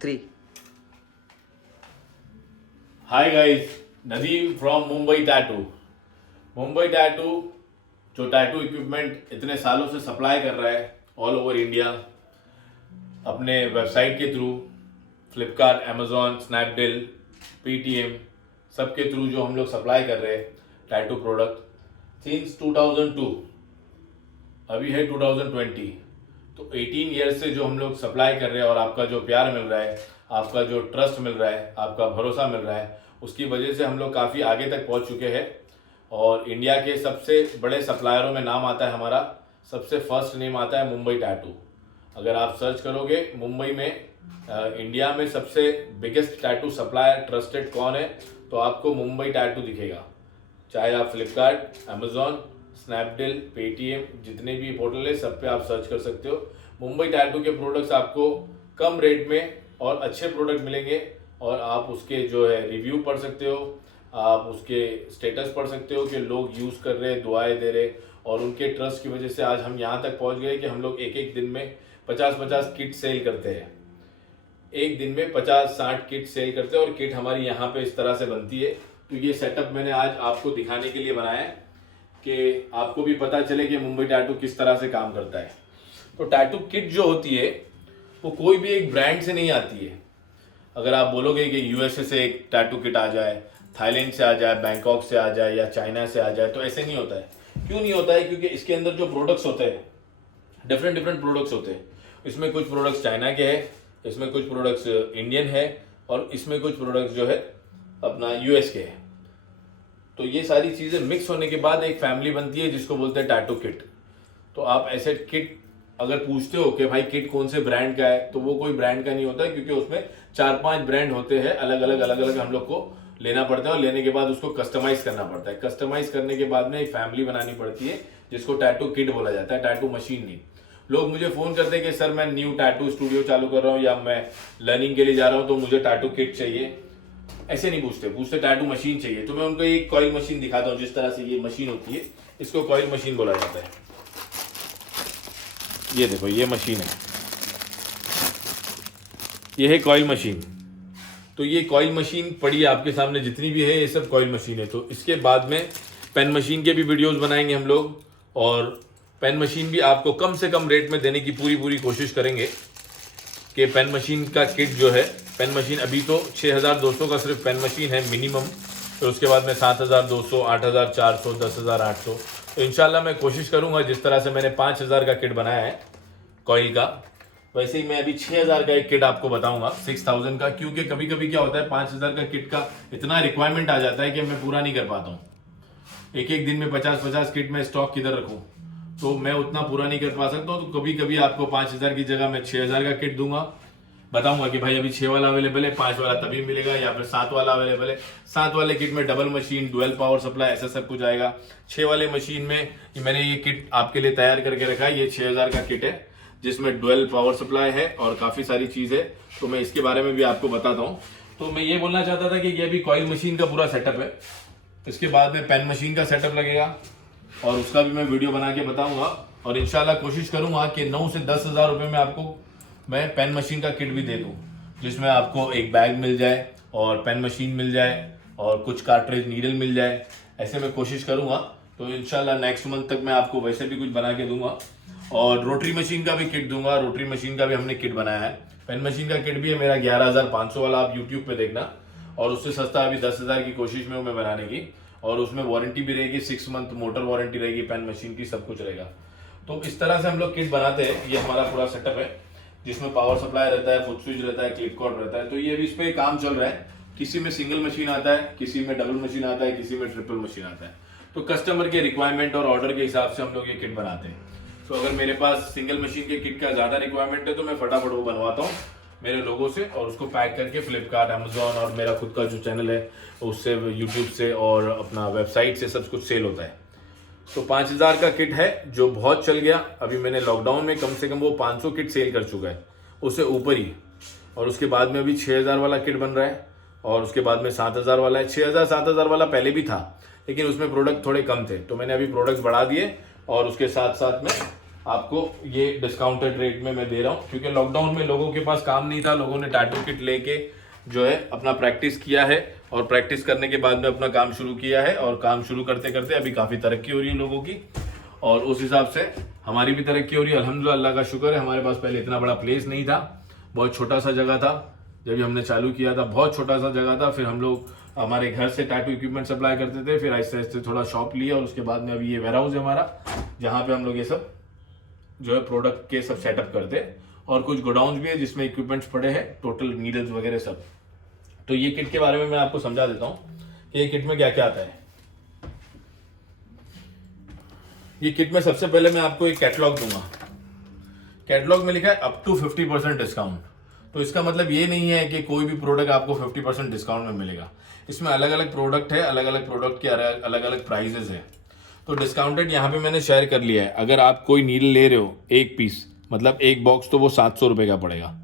3. Hi guys, Nadeem from Mumbai tattoo. Mumbai tattoo जो tattoo equipment इतने सालों से सप्लाई कर रहा है ऑल ओवर इंडिया अपने वेबसाइट के through, Flipkart, Amazon, Snapdeal, Paytm सबके थ्रू जो हम लोग सप्लाई कर रहे हैं टैटू प्रोडक्ट सिंस 2002, अभी है 2020। तो 18 ईयर्स से जो हम लोग सप्लाई कर रहे हैं और आपका जो प्यार मिल रहा है, आपका जो ट्रस्ट मिल रहा है, आपका भरोसा मिल रहा है, उसकी वजह से हम लोग काफ़ी आगे तक पहुंच चुके हैं और इंडिया के सबसे बड़े सप्लायरों में नाम आता है हमारा। सबसे फर्स्ट नेम आता है मुंबई टैटू। अगर आप सर्च करोगे मुंबई में इंडिया में सबसे बिगेस्ट टैटू सप्लायर ट्रस्टेड कौन है, तो आपको मुंबई टैटू दिखेगा। चाहे आप फ्लिपकार्ट, अमेजोन, स्नैपडील, पेटीएम, जितने भी पोर्टल है सब पे आप सर्च कर सकते हो। मुंबई टैटू के प्रोडक्ट्स आपको कम रेट में और अच्छे प्रोडक्ट मिलेंगे और आप उसके जो है रिव्यू पढ़ सकते हो, आप उसके स्टेटस पढ़ सकते हो कि लोग यूज़ कर रहे, दुआएं दे रहे, और उनके ट्रस्ट की वजह से आज हम यहाँ तक पहुँच गए कि हम लोग एक एक दिन में 50-50 किट सेल करते हैं। एक दिन में 50-60 किट सेल करते हैं और किट हमारी यहाँ पे इस तरह से बनती है। तो ये सेटअप मैंने आज आपको दिखाने के लिए बनाया है कि आपको भी पता चले कि मुंबई टैटू किस तरह से काम करता है। तो टैटू किट जो होती है वो कोई भी एक ब्रांड से नहीं आती है। अगर आप बोलोगे कि यूएसए से एक टैटू किट आ जाए, थाईलैंड से आ जाए, बैंकॉक से आ जाए या चाइना से आ जाए, तो ऐसे नहीं होता है। क्यों नहीं होता है? क्योंकि इसके अंदर जो प्रोडक्ट्स होते हैं डिफरेंट प्रोडक्ट्स होते हैं। इसमें कुछ प्रोडक्ट्स चाइना के हैं, इसमें कुछ प्रोडक्ट्स इंडियन है और इसमें कुछ प्रोडक्ट्स जो है अपना यूएस के है। तो ये सारी चीज़ें मिक्स होने के बाद एक फैमिली बनती है जिसको बोलते हैं टैटू किट। तो आप ऐसे किट अगर पूछते हो कि भाई किट कौन से ब्रांड का है, तो वो कोई ब्रांड का नहीं होता है, क्योंकि उसमें 4-5 ब्रांड होते हैं, अलग अलग हम लोग को लेना पड़ता है और लेने के बाद उसको कस्टमाइज करना पड़ता है। कस्टमाइज करने के बाद में एक फैमिली बनानी पड़ती है जिसको टैटू किट बोला जाता है, टैटू मशीन नहीं। लोग मुझे फ़ोन करते हैं कि सर मैं न्यू टैटू स्टूडियो चालू कर रहा हूँ या मैं लर्निंग के लिए जा रहा हूँ तो मुझे टैटू किट चाहिए। ऐसे नहीं पूछते टैटू मशीन चाहिए। तो मैं उनको एक कॉइल मशीन दिखाता हूँ। जिस तरह से ये मशीन होती है इसको कॉइल मशीन बोला जाता है। ये देखो, ये मशीन है, ये है कॉइल मशीन। तो ये कॉइल मशीन पड़ी है आपके सामने, जितनी भी है ये सब कॉइल मशीन है। तो इसके बाद में पेन मशीन के भी वीडियोस बनाएंगे हम लोग, और पेन मशीन भी आपको कम से कम रेट में देने की पूरी कोशिश करेंगे कि पेन मशीन का किट जो है, पेन मशीन अभी तो 6200 का सिर्फ पेन मशीन है मिनिमम, फिर उसके बाद में 7200, 8400, 10800। तो इंशाल्लाह मैं कोशिश करूंगा जिस तरह से मैंने 5000 का किट बनाया है कॉइल का, वैसे ही मैं अभी 6000 का एक किट आपको बताऊंगा 6000 का। क्योंकि कभी कभी क्या होता है 5000 का किट का इतना रिक्वायरमेंट आ जाता है कि मैं पूरा नहीं कर पाता हूँ। एक एक दिन में 50-50 किट में स्टॉक किधर रखूँ, तो मैं उतना पूरा नहीं कर पा सकता हूँ। तो कभी कभी आपको 5000 की जगह मैं 6000 का किट दूंगा, बताऊंगा कि भाई अभी 6 वाला अवेलेबल है, 5 वाला तभी मिलेगा, या फिर 7 वाला अवेलेबल है। 7 वाले किट में double machine, dual power supply, ऐसा सब कुछ आएगा। 6 वाले मशीन में मैंने ये किट आपके लिए तैयार करके रखा है। ये 6000 का किट है जिसमें डुअल पावर सप्लाई है और काफ़ी सारी चीज़ है, तो मैं इसके बारे में भी आपको बताता हूँ। तो मैं ये बोलना चाहता था कि ये भी कॉइल मशीन का पूरा सेटअप है। इसके बाद में पेन मशीन का सेटअप लगेगा और उसका भी मैं वीडियो बना के बताऊंगा, और इंशाल्लाह कोशिश करूंगा कि 9 से 10 हज़ार रुपये में आपको मैं पेन मशीन का किट भी दे दूं, जिसमें आपको एक बैग मिल जाए और पेन मशीन मिल जाए और कुछ कार्ट्रिज नीडल मिल जाए। ऐसे मैं कोशिश करूंगा। तो इंशाल्लाह नेक्स्ट मंथ तक मैं आपको वैसे भी कुछ बना के दूंगा, और रोटरी मशीन का भी किट दूंगा। रोटरी मशीन का भी हमने किट बनाया है। पेन मशीन का किट भी है मेरा 11500 वाला, आप यूट्यूब पे देखना, और उससे सस्ता अभी 10,000 की कोशिश में हूँ मैं बनाने की, और उसमें वारंटी भी रहेगी, 6 मंथ मोटर वारंटी रहेगी, पेन मशीन की सब कुछ रहेगा। तो इस तरह से हम लोग किट बनाते हैं। ये हमारा पूरा सेटअप है जिसमें पावर सप्लाई रहता है, फुट स्विच रहता है, क्लिप कॉर्ड रहता है। तो ये भी इस पर काम चल रहा है। किसी में सिंगल मशीन आता है, किसी में डबल मशीन आता है, किसी में ट्रिपल मशीन आता है। तो कस्टमर के रिक्वायरमेंट और ऑर्डर के हिसाब से हम लोग ये किट बनाते हैं। तो अगर मेरे पास सिंगल मशीन के किट का ज़्यादा रिक्वायरमेंट है तो मैं फटाफट वो बनवाता हूँ मेरे लोगों से, और उसको पैक करके फ्लिपकार्ट, अमेजोन और मेरा खुद का जो चैनल है उससे, यूट्यूब से और अपना वेबसाइट से सब कुछ सेल होता है। तो 5000 का किट है जो बहुत चल गया। अभी मैंने लॉकडाउन में कम से कम वो 500 किट सेल कर चुका है, उससे ऊपर ही। और उसके बाद में अभी 6000 वाला किट बन रहा है, और उसके बाद में 7000 वाला है। 6000-7000 वाला पहले भी था, लेकिन उसमें प्रोडक्ट थोड़े कम थे, तो मैंने अभी प्रोडक्ट्स बढ़ा दिए, और उसके साथ साथ में आपको ये डिस्काउंटेड रेट में मैं दे रहा हूँ, क्योंकि लॉकडाउन में लोगों के पास काम नहीं था, लोगों ने टैटू किट लेके जो है अपना प्रैक्टिस किया है और प्रैक्टिस करने के बाद में अपना काम शुरू किया है, और काम शुरू करते करते अभी काफ़ी तरक्की हो रही है लोगों की, और उस हिसाब से हमारी भी तरक्की हो रही है। अल्हम्दुलिल्लाह, अल्लाह का शुक्र है। हमारे पास पहले इतना बड़ा प्लेस नहीं था, बहुत छोटा सा जगह था। जब हमने चालू किया था बहुत छोटा सा जगह था, फिर हम लोग हमारे घर से टैटू इक्विपमेंट सप्लाई करते थे, फिर आहिस्ते आहिस्ते थोड़ा शॉप लिया, और उसके बाद में अभी ये वेयर हाउस है हमारा, जहाँ पे हम लोग ये सब जो है प्रोडक्ट के सब सेटअप करते हैं, और कुछ गोडाउन भी है जिसमें इक्विपमेंट्स पड़े हैं, टोटल नीडल्स वगैरह सब। तो ये किट के बारे में मैं आपको समझा देता हूँ कि ये किट में क्या क्या आता है। ये किट में सबसे पहले मैं आपको एक कैटलॉग दूंगा। कैटलॉग में लिखा है अप टू 50% डिस्काउंट। तो इसका मतलब ये नहीं है कि कोई भी प्रोडक्ट आपको 50% डिस्काउंट में मिलेगा। इसमें अलग अलग प्रोडक्ट है, अलग अलग प्रोडक्ट के अलग अलग प्राइजेस है। तो डिस्काउंटेड यहाँ पे मैंने शेयर कर लिया है। अगर आप कोई नीडल ले रहे हो एक पीस, मतलब एक बॉक्स, तो वो 700 रुपये का पड़ेगा।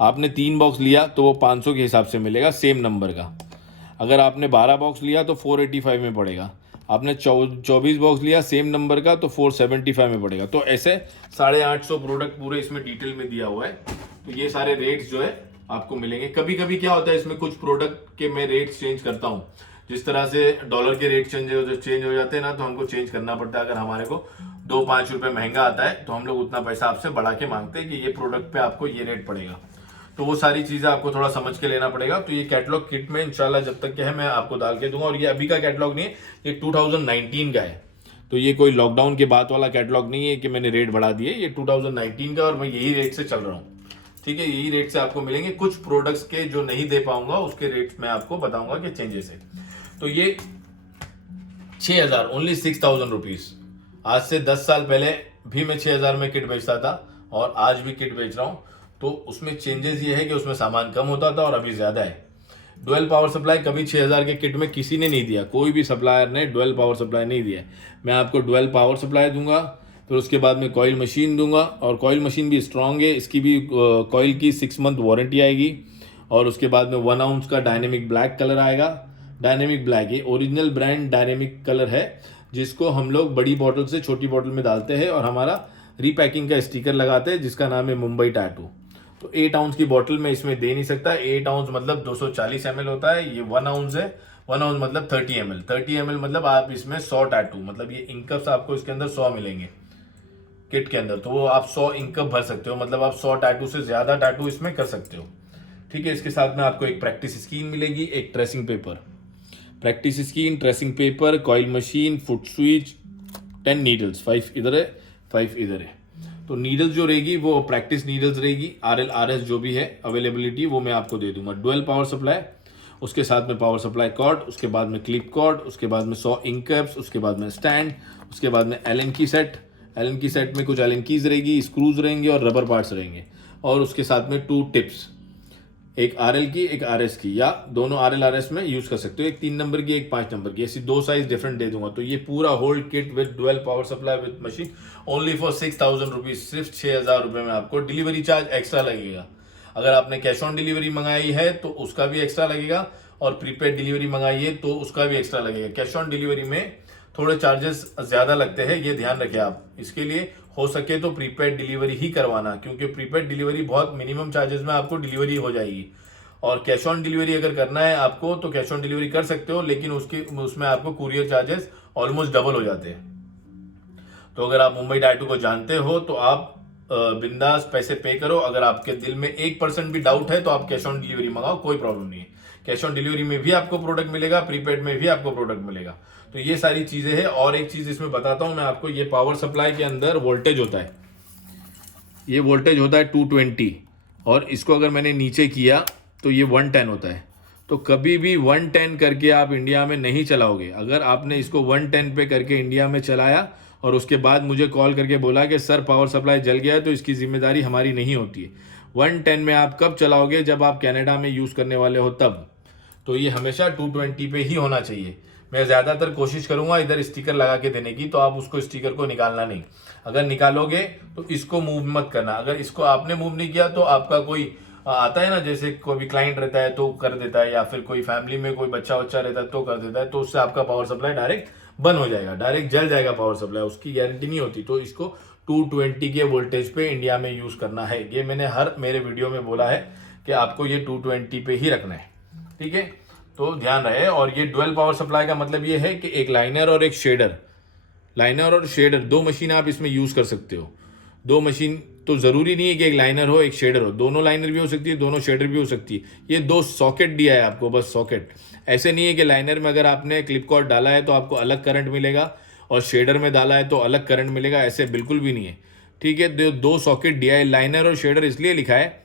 आपने 3 बॉक्स लिया तो वो 500 के हिसाब से मिलेगा सेम नंबर का। अगर आपने 12 बॉक्स लिया तो 485 में पड़ेगा। आपने 24 बॉक्स लिया सेम नंबर का तो 475 में पड़ेगा। तो ऐसे 850 प्रोडक्ट पूरे इसमें डिटेल में दिया हुआ है। तो ये सारे रेट्स जो है आपको मिलेंगे। कभी कभी क्या होता है, इसमें कुछ प्रोडक्ट के मैं रेट्स चेंज करता हूँ। जिस तरह से डॉलर के रेट चेंज हो जाते हैं ना, तो हमको चेंज करना पड़ता है। अगर हमारे को 2-5 रुपए महंगा आता है तो हम लोग उतना पैसा आपसे बढ़ा के मांगते हैं कि ये प्रोडक्ट पे आपको ये रेट पड़ेगा। तो वो सारी चीजें आपको थोड़ा समझ के लेना पड़ेगा। तो ये कैटलॉग किट में इंशाल्लाह जब तक के है मैं आपको डाल के दूंगा। और ये अभी का कैटलॉग नहीं है, ये 2019 का है। तो ये कोई लॉकडाउन के बाद वाला कैटलॉग नहीं है कि मैंने रेट बढ़ा दिए। ये 2019 का, और मैं यही रेट से चल रहा हूँ। ठीक है, यही रेट से आपको मिलेंगे। कुछ प्रोडक्ट्स के जो नहीं दे पाऊंगा उसके रेट्स मैं आपको बताऊंगा कि चेंजेस है। तो ये 6000, ओनली 6000 रुपीज। आज से 10 साल पहले भी मैं 6000 में किट बेचता था, और आज भी किट बेच रहा हूँ। तो उसमें चेंजेस ये है कि उसमें सामान कम होता था और अभी ज्यादा है। डुअल पावर सप्लाई कभी 6000 के किट में किसी ने नहीं दिया, कोई भी सप्लायर ने डुअल पावर सप्लाई नहीं दिया। मैं आपको डुअल पावर सप्लाई दूंगा, फिर उसके बाद में कॉइल मशीन दूंगा। और कॉइल मशीन भी स्ट्रांग है, इसकी भी कॉइल की 6 मंथ वारंटी आएगी। और उसके बाद में 1 आउंस का डायनेमिक ब्लैक कलर आएगा। डायनेमिक ब्लैक, ये ओरिजिनल ब्रांड डायनेमिक कलर है, जिसको हम लोग बड़ी बॉटल से छोटी बॉटल में डालते हैं, और हमारा रीपैकिंग का स्टिकर लगाते हैं जिसका नाम है मुंबई टैटू। तो 8 आउंस की बॉटल में इसमें दे नहीं सकता। 8 आउंस मतलब 240 ml होता है, ये 1 आउंस है। 1 आउंस मतलब 30 ml। 30 ml मतलब आप इसमें 100 टैटू, मतलब ये इंकप्स आपको इसके अंदर 100 मिलेंगे किट के अंदर। तो वो आप 100 इंकप भर सकते हो, मतलब आप 100 टैटू से ज्यादा टैटू इसमें कर सकते हो। ठीक है, इसके साथ में आपको एक प्रैक्टिस स्क्रीन मिलेगी, एक tracing paper, practice screen, tracing paper, coil machine, foot switch, 10 needles, 5 इधर है 5 इधर है। तो नीडल्स जो रहेगी वो प्रैक्टिस नीडल्स रहेगी। RL RS जो भी है अवेलेबिलिटी वो मैं आपको दे दूंगा। डुअल पावर सप्लाई, उसके साथ में पावर सप्लाई कॉर्ड, उसके बाद में क्लिप कॉर्ड, उसके बाद में 100 इंकप्स, उसके बाद में स्टैंड, उसके बाद में एलन की सेट। एलन की सेट में कुछ एलन कीज रहेगी, स्क्रूज रहेंगे और रबर पार्ट्स रहेंगे। और उसके साथ में 2 टिप्स, एक RL की एक RS की, या दोनों RL RS में यूज कर सकते हो। एक 3 नंबर की, एक 5 नंबर की, ऐसी 2 साइज डिफरेंट दे दूंगा। तो ये पूरा whole kit with dual power supply with machine only for 6000 rupees. सिर्फ 6000 रुपये में आपको। डिलीवरी चार्ज एक्स्ट्रा लगेगा। अगर आपने कैश ऑन डिलीवरी मंगाई है तो उसका भी एक्स्ट्रा लगेगा, और प्रीपेड डिलीवरी मंगाई है तो उसका भी एक्स्ट्रा लगेगा। कैश ऑन डिलीवरी में थोड़े चार्जेस ज्यादा लगते हैं, ये ध्यान रखें आप। इसके लिए हो सके तो प्रीपेड डिलीवरी ही करवाना, क्योंकि प्रीपेड डिलीवरी बहुत मिनिमम चार्जेस में आपको डिलीवरी हो जाएगी। और कैश ऑन डिलीवरी अगर करना है आपको तो कैश ऑन डिलीवरी कर सकते हो, लेकिन उसमें आपको कुरियर चार्जेस ऑलमोस्ट डबल हो जाते हैं। तो अगर आप मुंबई टैटू को जानते हो तो आप बिंदास पैसे पे करो। अगर आपके दिल में 1% भी डाउट है तो आप कैश ऑन डिलीवरी मंगाओ, कोई प्रॉब्लम नहीं है। कैश ऑन डिलीवरी में भी आपको प्रोडक्ट मिलेगा, प्रीपेड में भी आपको प्रोडक्ट मिलेगा। तो ये सारी चीजें हैं। और एक चीज इसमें बताता हूं मैं आपको, ये पावर सप्लाई के अंदर वोल्टेज होता है, ये वोल्टेज होता है 220, और इसको अगर मैंने नीचे किया तो ये 110 होता है। तो कभी भी 110 करके आप इंडिया में नहीं चलाओगे। अगर आपने इसको 110 पे करके इंडिया में चलाया और उसके बाद मुझे कॉल करके बोला कि सर पावर सप्लाई जल गया है, तो इसकी जिम्मेदारी हमारी नहीं होती है। 110 में आप कब चलाओगे, जब आप कनाडा में यूज़ करने वाले हो तब। तो ये हमेशा 220 पे ही होना चाहिए। मैं ज़्यादातर कोशिश करूंगा इधर स्टिकर लगा के देने की, तो आप उसको स्टिकर को निकालना नहीं। अगर निकालोगे तो इसको मूव मत करना। अगर इसको आपने मूव नहीं किया तो आपका कोई आता है ना, जैसे कोई भी क्लाइंट रहता है तो कर देता है, या फिर कोई फैमिली में कोई बच्चा वच्चा रहता है तो कर देता है, तो उससे आपका पावर सप्लाई डायरेक्ट बंद हो जाएगा, डायरेक्ट जल जाएगा पावर सप्लाई, उसकी गारंटी नहीं होती। तो इसको 220 के वोल्टेज पे इंडिया में यूज़ करना है। ये मैंने हर मेरे वीडियो में बोला है कि आपको ये 220 पे ही रखना है, ठीक है, तो ध्यान रहे। और ये डुअल पावर सप्लाई का मतलब ये है कि एक लाइनर और एक शेडर, लाइनर और शेडर दो मशीन आप इसमें यूज़ कर सकते हो। दो मशीन तो ज़रूरी नहीं है कि एक लाइनर हो एक शेडर हो, दोनों लाइनर भी हो सकती है, दोनों शेडर भी हो सकती है। ये दो सॉकेट दिया है आपको, बस सॉकेट। ऐसे नहीं है कि लाइनर में अगर आपने क्लिप कॉर्ड डाला है तो आपको अलग करंट मिलेगा और शेडर में डाला है तो अलग करंट मिलेगा, ऐसे बिल्कुल भी नहीं है, ठीक है। दो सॉकेट दिया है, लाइनर और शेडर इसलिए लिखा है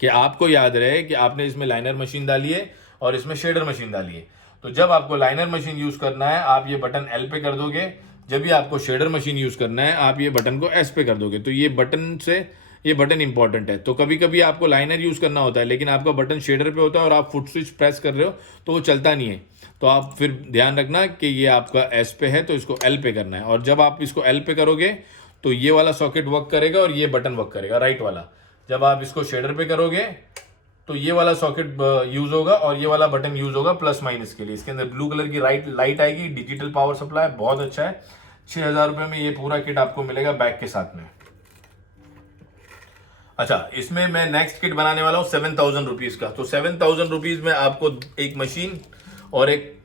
कि आपको याद रहे कि आपने इसमें लाइनर मशीन डाली है और इसमें शेडर मशीन डाली है। तो जब आपको लाइनर मशीन यूज़ करना है आप ये बटन L पे कर दोगे, जब भी आपको शेडर मशीन यूज़ करना है आप ये बटन को S पे कर दोगे। तो ये बटन इंपॉर्टेंट है। तो कभी कभी आपको लाइनर यूज़ करना होता है लेकिन आपका बटन शेडर पे होता है और आप फुट स्विच प्रेस कर रहे हो तो वो चलता नहीं है, तो आप फिर ध्यान रखना कि ये आपका S पे है तो इसको L पे करना है। और जब आप इसको L पे करोगे तो ये वाला सॉकेट वर्क करेगा और ये बटन वर्क करेगा, राइट वाला। जब आप इसको शेडर पे करोगे तो ये वाला सॉकेट यूज होगा और ये वाला बटन यूज होगा प्लस माइनस के लिए। इसके अंदर ब्लू कलर की लाइट आएगी, डिजिटल पावर सप्लाई, बहुत अच्छा है। 6,000 रुपये में ये पूरा किट आपको मिलेगा बैग के साथ में। अच्छा, इसमें मैं नेक्स्ट किट बनाने वाला हूँ 7,000 रुपीज का। तो 7,000 रुपीज में आपको एक मशीन और एक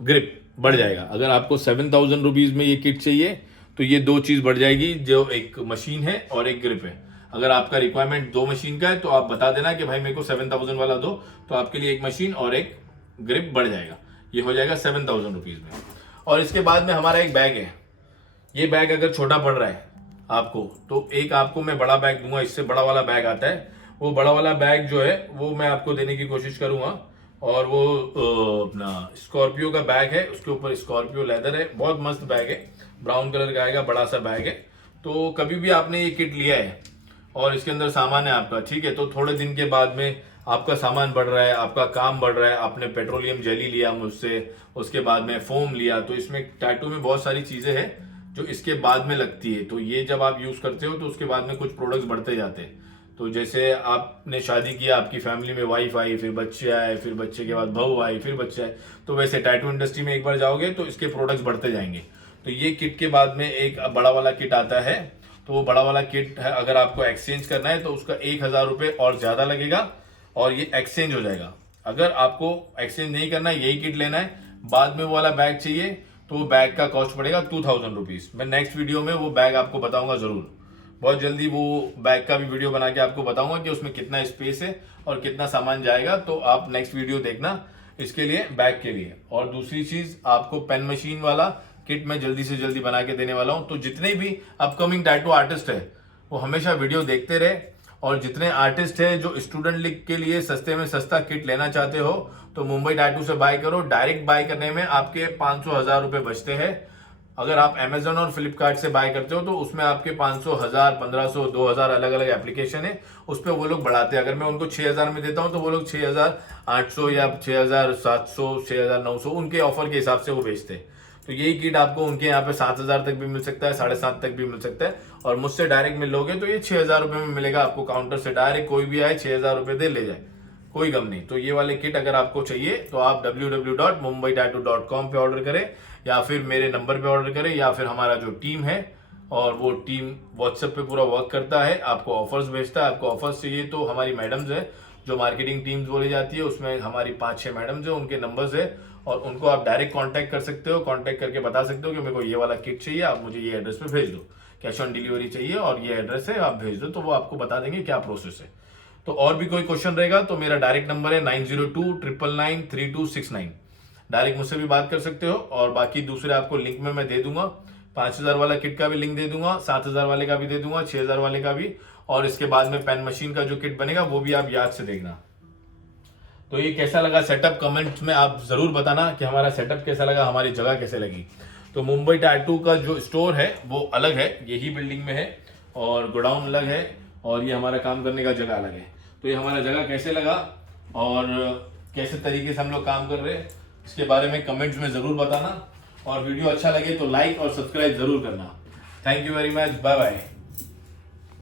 ग्रिप बढ़ जाएगा। अगर आपको 7,000 रुपीज में ये किट चाहिए तो ये दो चीज बढ़ जाएगी, जो एक मशीन है और एक ग्रिप है। अगर आपका रिक्वायरमेंट दो मशीन का है तो आप बता देना कि भाई मेरे को 7,000 वाला दो, तो आपके लिए एक मशीन और एक ग्रिप बढ़ जाएगा। ये हो जाएगा 7,000 रुपीज में। और इसके बाद में हमारा एक बैग है। ये बैग अगर छोटा पड़ रहा है आपको तो एक आपको मैं बड़ा बैग दूंगा, इससे बड़ा वाला बैग आता है। वो बड़ा वाला बैग जो है वो मैं आपको देने की कोशिश करूंगा। और वो अपना स्कॉर्पियो का बैग है, उसके ऊपर स्कॉर्पियो लेदर है, बहुत मस्त बैग है, ब्राउन कलर का आएगा, बड़ा सा बैग है। तो कभी भी आपने ये किट लिया है और इसके अंदर सामान है आपका, ठीक है, तो थोड़े दिन के बाद में आपका सामान बढ़ रहा है, आपका काम बढ़ रहा है, आपने पेट्रोलियम जेली लिया मुझसे, उसके बाद में फोम लिया, तो इसमें टैटू में बहुत सारी चीजें हैं जो इसके बाद में लगती है। तो ये जब आप यूज करते हो तो उसके बाद में कुछ प्रोडक्ट्स बढ़ते जाते हैं। तो जैसे आपने शादी किया, आपकी फैमिली में वाइफ आई, फिर बच्चे आए, फिर बच्चे के बाद बहू आई, फिर बच्चे आए, तो वैसे टैटू इंडस्ट्री में एक बार जाओगे तो इसके प्रोडक्ट्स बढ़ते जाएंगे। तो ये किट के बाद में एक बड़ा वाला किट आता है। तो वो बड़ा वाला किट है, अगर आपको एक्सचेंज करना है तो उसका 1,000 रुपये और ज्यादा लगेगा और ये एक्सचेंज हो जाएगा। अगर आपको एक्सचेंज नहीं करना है, यही किट लेना है, बाद में वो वाला बैग चाहिए, तो वो बैग का कॉस्ट पड़ेगा 2,000 रुपीज। मैं नेक्स्ट वीडियो में वो बैग आपको बताऊंगा जरूर, बहुत जल्दी वो बैग का भी वीडियो बना के आपको बताऊंगा कि उसमें कितना स्पेस है और कितना सामान जाएगा। तो आप नेक्स्ट वीडियो देखना इसके लिए, बैग के लिए। और दूसरी चीज, आपको पेन मशीन वाला किट मैं जल्दी से जल्दी बना के देने वाला हूं। तो जितने भी अपकमिंग टैटू आर्टिस्ट है वो हमेशा वीडियो देखते रहे, और जितने आर्टिस्ट है जो स्टूडेंट लीग के लिए सस्ते में सस्ता किट लेना चाहते हो तो मुंबई टैटू से बाय करो। डायरेक्ट बाय करने में आपके 500-1,000 रुपए बचते हैं। अगर आप अमेजोन और फ्लिपकार्ट से बाय करते हो तो उसमें आपके 500, 1,000, 1,500, 2,000 अलग अलग एप्लीकेशन है, उस पर वो लोग बढ़ाते हैं। अगर मैं उनको 6,000 में देता हूं तो वो लोग 6,800 या 6,700, 6,900 उनके ऑफर के हिसाब से वो बेचते हैं। तो यही किट आपको उनके यहाँ पे 7,000 तक भी मिल सकता है, 7,500 तक भी मिल सकता है। और मुझसे डायरेक्ट मिल लोगे तो ये 6,000 रुपए में मिलेगा आपको। काउंटर से डायरेक्ट कोई भी आए 6,000 रुपए दे ले जाए, कोई गम नहीं। तो ये वाले किट अगर आपको चाहिए तो आप www.mumbaitattoo.com पे ऑर्डर करें, या फिर मेरे नंबर पे ऑर्डर करें, या फिर हमारा जो टीम है, और वो टीम व्हाट्सएप पे पूरा वर्क करता है, आपको ऑफर्स भेजता है। आपको ऑफर्स चाहिए तो हमारी मैडम्स है जो मार्केटिंग टीम्स बोली जाती है, उसमें हमारी 5-6 मैडम्स है, उनके नंबर्स है और उनको आप डायरेक्ट कांटेक्ट कर सकते हो। कांटेक्ट करके बता सकते हो कि मेरे को ये वाला किट चाहिए, आप मुझे ये एड्रेस पे भेज दो, कैश ऑन डिलीवरी चाहिए और ये एड्रेस है, आप भेज दो, तो वो आपको बता देंगे क्या प्रोसेस है। तो और भी कोई क्वेश्चन रहेगा तो मेरा डायरेक्ट नंबर है 9029993269, डायरेक्ट मुझसे भी बात कर सकते हो। और बाकी दूसरे आपको लिंक में मैं दे दूंगा, 5,000 वाला किट का भी लिंक दे दूंगा, 7,000 वाले का भी दे दूंगा, 6,000 वाले का भी, और इसके बाद में पेन मशीन का जो किट बनेगा वो भी आप याद से देखना। तो ये कैसा लगा सेटअप, कमेंट्स में आप जरूर बताना कि हमारा सेटअप कैसा लगा, हमारी जगह कैसे लगी। तो मुंबई टैटू का जो स्टोर है वो अलग है, यही बिल्डिंग में है, और गोडाउन अलग है, और ये हमारा काम करने का जगह अलग है। तो ये हमारा जगह कैसे लगा और कैसे तरीके से हम लोग काम कर रहे हैं, इसके बारे में कमेंट्स में जरूर बताना। और वीडियो अच्छा लगे तो लाइक और सब्सक्राइब जरूर करना। Thank you very much, bye bye.